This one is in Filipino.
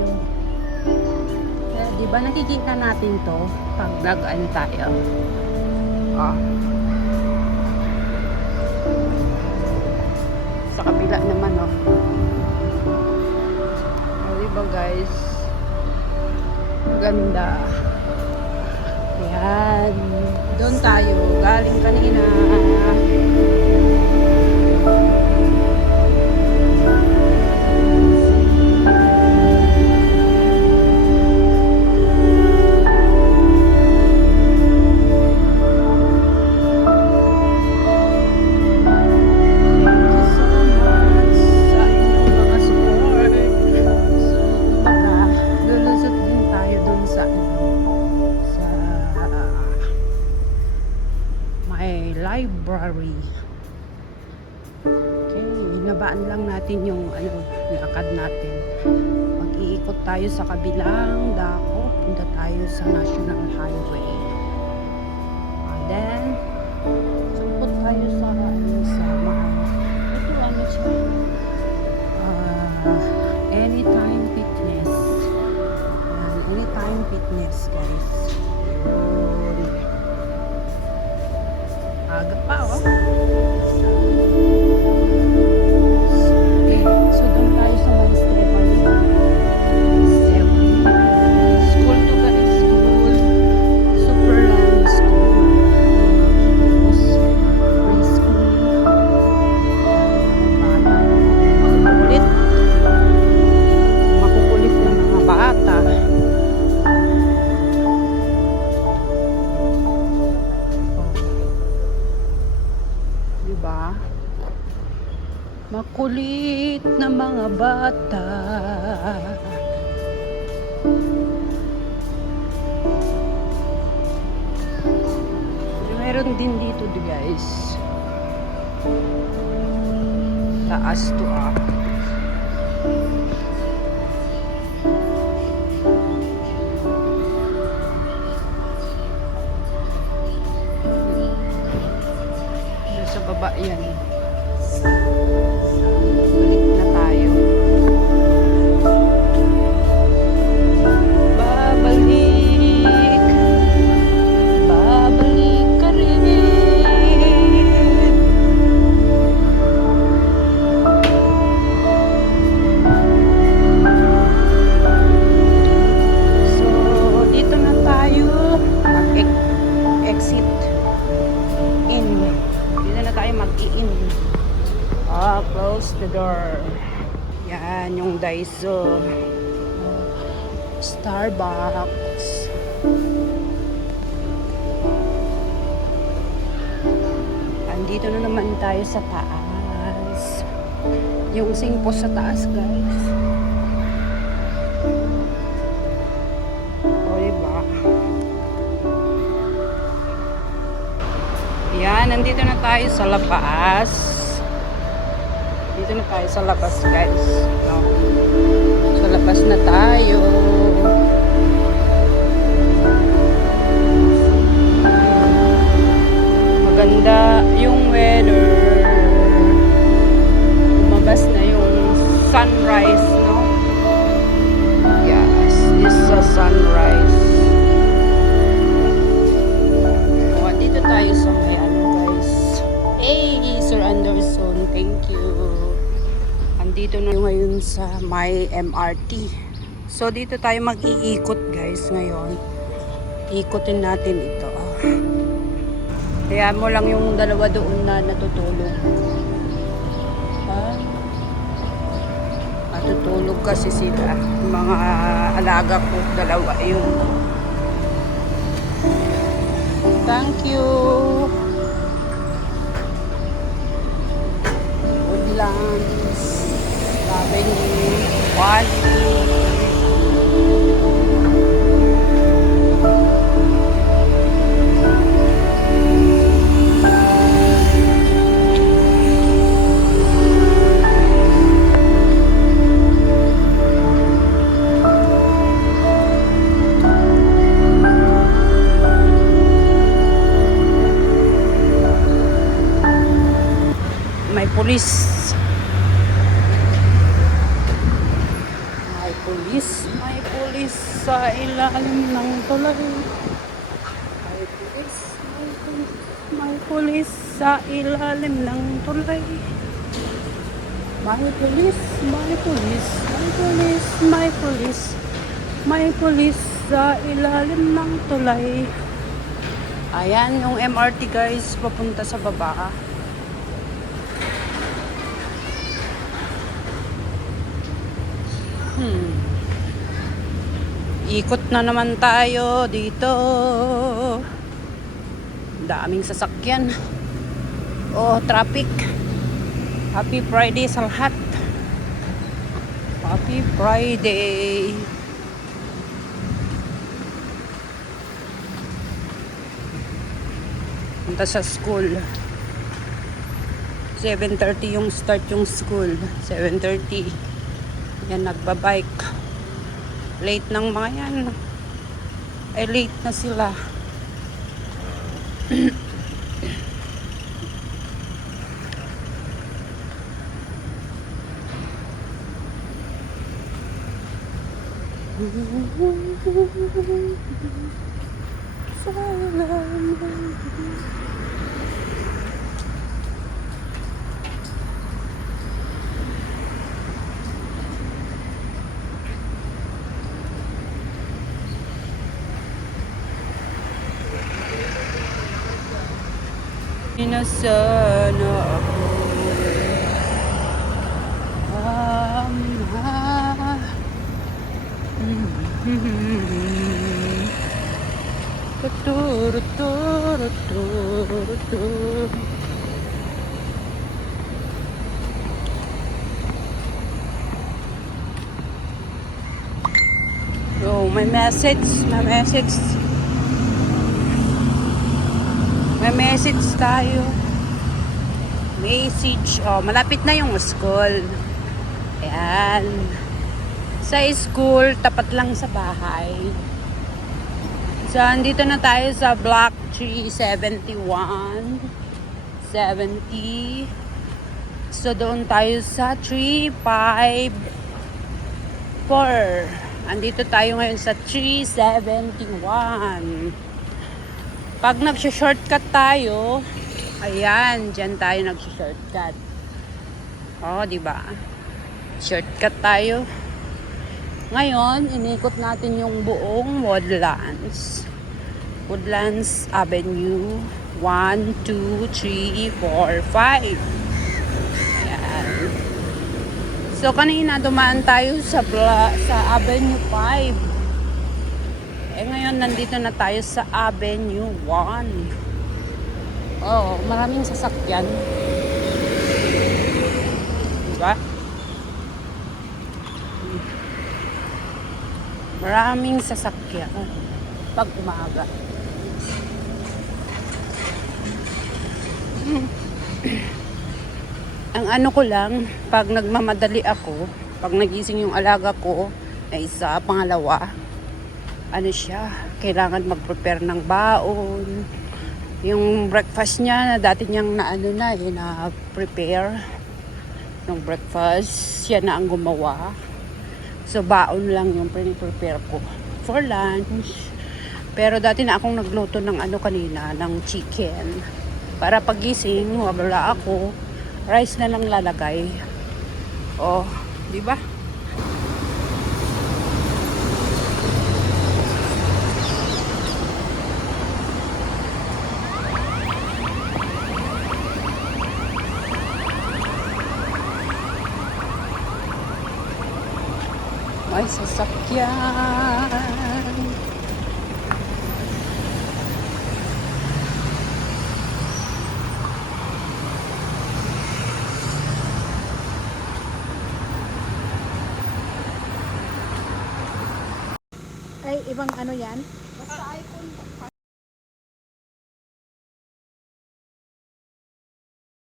tayo. Kaya di ba nakikita natin to pag nag-ano tayo. Oh. Sa kabila naman oh. Oh, di ba guys? Ganda. Ayan. Doon tayo. Galing kanina. Library. Okay, hinabaan lang natin yung lakad natin. Mag-iikot tayo sa kabilang dako. Punta tayo sa National Highway. And then, sumpunta tayo sa ito siya? Anytime Fitness. Anytime Fitness, guys. Aga pa, oh. Okay. So, doon tayo sa Mount Stephanie. School to guys. School. Superland School. Preschool. Makukulit. Makukulit ng mga bata. Diba? Makulit na mga bata. Meron din dito guys. Taas to up. Sa baba yan. Balik na tayo. Babalik. Babalik ka rin. So, dito na tayo. Mag-exit. Tayo mag-i-in. Close the door. Yan yung Daiso. Starbucks. Andito na naman tayo sa taas. Yung singpo sa taas, guys. O, diba? Yan, nandito na tayo sa labas. Dito na tayo sa labas, guys. No? Sa labas na tayo. Maganda yung weather. Lumabas na yung sunrise, no? Yes, this is a sunrise. O, dito tayo sa may Sir Anderson, thank you. Andito na ngayon sa may MRT. So dito tayo mag-iikot guys ngayon. Ikutin natin ito. Kaya mo lang yung dalawa doon na natutulog. Ha? Natutulog kasi sila. Mga alaga ko, dalawa yun. Thank you. Sabi ni Wally. May pulis. May pulis sa ilalim ng tulay. May pulis, may pulis, may pulis sa ilalim ng tulay. May pulis, may pulis, may pulis, may pulis, may pulis sa ilalim ng tulay. Ayan yung MRT guys, papunta sa baba. Ikot na naman tayo dito. Daming sasakyan. Oh, traffic. Happy Friday sa lahat. Happy Friday. Punta sa school. 7:30 yung start yung school. 7:30. Yan, nagbabike. Late ng mga yan. Ay, late na sila. Inasana ako. Oh, may message, may message. May message tayo. Message. Oh, malapit na yung school. Ayan. Sa school, tapat lang sa bahay. So, andito na tayo sa block 371. 70. So, doon tayo sa 354. Andito tayo ngayon sa 371. Pag nag-shortcut tayo, ayan, dyan tayo nag-shortcut. Oh, di ba? Shortcut tayo. Ngayon, inikot natin yung buong Woodlands. Woodlands Avenue 1, 2, 3, 4, 5. Ayan. So, kanina dumaan tayo sa Avenue 5. Eh ngayon nandito na tayo sa Avenue 1. Oh, maraming sasakyan. Diba? Maraming sasakyan pag umaga. Ang ano ko lang, pag nagmamadali ako, pag nagising yung alaga ko, ay isa, pangalawa, ano siya, kailangan mag-prepare ng baon. Yung breakfast niya, na dati niyang na-prepare. Yung breakfast, siya na ang gumawa. So, baon lang yung prepare ko for lunch. Pero dati na akong nagluto ng kanina, ng chicken. Para pagising, wala ako, rice na lang lalagay. Oh, di ba? May sasakyan. Ay, ibang ano yan?